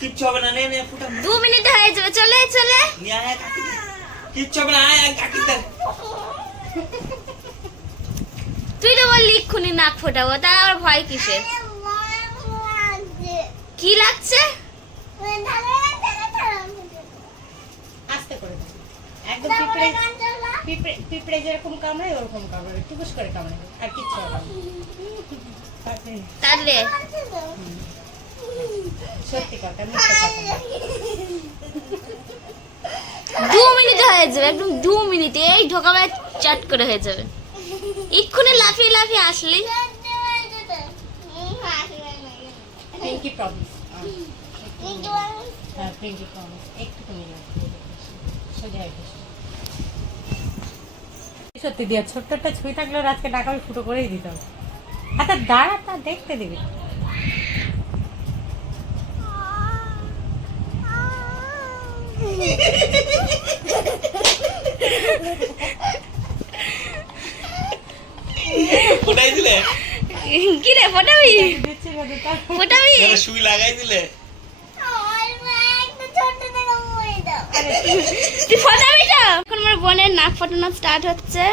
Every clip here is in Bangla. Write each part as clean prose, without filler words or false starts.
কিচ্ছু হবে না, নে নে ফুটা 2 মিনিট হয়ে যাবে, চলে চলে নিয়ে আয় কাকি, কিচ্ছু হবে না, আয় কাকি দে। তুই তো বললি এক্ষুনি নাক ফোটাবো, তার আবার ভয় কিসের? কি লাগছে? আস্তে করে দাও। একদম পিঁপড়ে যেরকম কামড়ায় ওরকম কামড়াবে, টুকুস করে কামড়াবে, আর কিচ্ছু হবে না। তাহলে সত্যি কথা, মিথ্যে কথা না। 2 মিনিট হয়ে যাবে, একদম 2 মিনিট, এই ঢোকাবে চাট করে হয়ে যাবে। এক্ষুনি লাফিয়ে লাফিয়ে আসলি। পিঙ্কি প্রমিস, হ্যাঁ পিঙ্কি প্রমিস, একটু কমে যাবে, সোজা হয়ে গেছে। সত্যি দিয়া ছোট্ট একটা ছুঁই থাকলেও আজকে টাকা আমি ফুটো করেই দিতাম। আচ্ছা দাঁড়া, তা দেখতে দিবি। ফুটাই দিলে কি রে ফোটাবি? ফোটাবি? সুই লাগাই দিলে তুই ফোটাবি তো? এখন আমার বোনের নাক ফোটানো স্টার্ট হচ্ছে।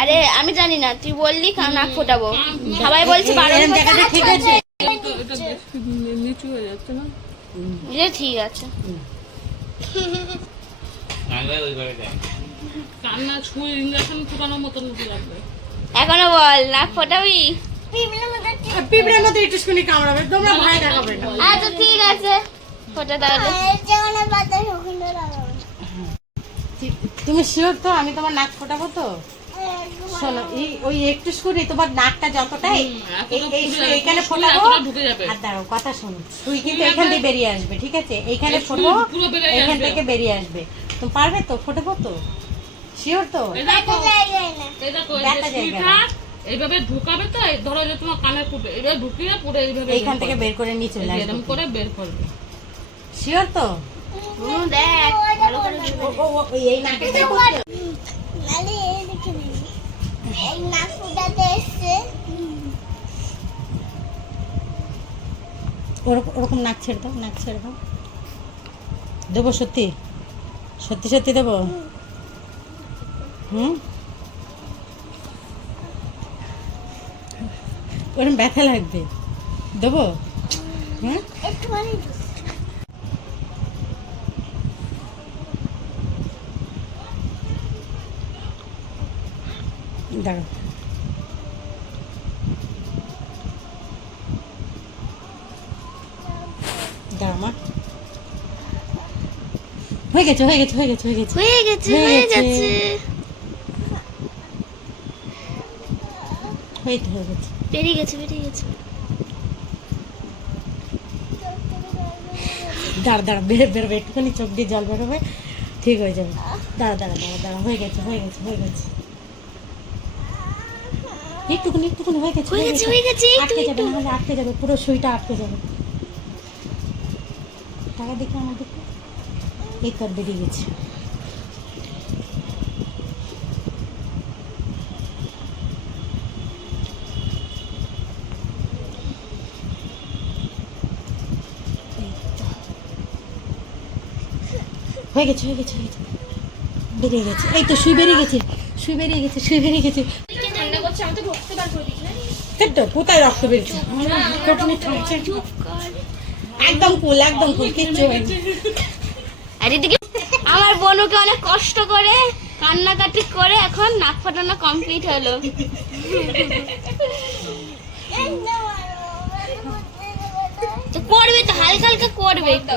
আরে আমি জানি না, তুই বললি নাক ফোটাবো, সবাই বলছে 12 ঠিক আছে, নিচু হয়ে যাচ্ছে না? ঠিক আছে। কান্না ছুঁয়ে ইঞ্জেকশন ফুটানোর মতন লাগবে। এখনো বল নাক ফোটাবি? পিঁপড়ের মতো একটু শুনি কামড়াবে, তোমরা ভয় দেখাবে না। আচ্ছা ঠিক আছে, ফোটা তাহলে। তুমি শিওর তো আমি তোমার নাক ফোটাবো তো? শোনো, ওই একটু শুনি তোমার নাকটা যতটাই এইখানে ফোটাবো। আর দাঁড়াও, কথা শোনো, তুই কিন্তু এখান থেকে বেরিয়ে আসবে, ঠিক আছে? এইখানে ফোটো, এখান থেকে বেরিয়ে আসবে। তুমি পারবে তো? ফোটাবো তো? শিওর তো? ব্যথা জায়গা না। এইভাবে ঢুকাবে তো, ধরো যে তোমার কানে ফুটে, এইভাবে ঢুকিয়ে পুরো এইভাবে এইখান থেকে বের করে নিয়ে চলে আসবে। এরকম করে বের করবে। শিওর তো? দেখ ভালো করে এই নাকেরটাই করতে হবে। ওরকম নাক ছেড়ে দাও, নাক ছেড়ে দাও। দেবো সত্যি সত্যি সত্যি দেবো? ওরকম ব্যথা লাগবে, দেবো? দাঁড়াও, দাঁড়া মা। হয়ে গেছে হয়ে গেছে হয়ে গেছে হয়ে গেছে হয়ে গেছে হয়ে গেছে। হয়ে গেছে, বেরিয়ে গেছে বেরিয়ে গেছে। দাঁড়া দাঁড়া, বেরোবে একটুখানি, চোখ দিয়ে জল বেরোবে, ঠিক হয়ে যাবে। দাঁড়া দাঁড়া দাঁড়া দাঁড়া, হয়ে গেছে হয়ে গেছে হয়ে গেছে, একটুখানি একটুখানি হয়ে গেছে হয়ে গেছে হয়ে গেছে। আটকে যাবে, না হলে আটকে যাবে, পুরো সুইটা আটকে যাবে। টাকা দেখে আমার দেখে এই কর, বেরিয়ে গেছে। হয়ে গেছে হয়ে গেছে হয়ে গেছে, বেরিয়ে গেছে। এই তো সুই বেরিয়ে গেছে, সুই বেরিয়ে গেছে, সুই বেরিয়ে গেছে। ঠান্ডা করছে, আমি তো ভক্ত বার করে দিই না। তো কোথায় রক্ত বেরিয়েছে? একদম কুল, একদম কুল, কিচ্ছু হয়নি। আর এদিকে আমার বোনকে অনেক কষ্ট করে কান্নাকাটি করে এখন নাক ফাটানো কমপ্লিট হলো। করবে তো, হালকা হালকা করবে একটু।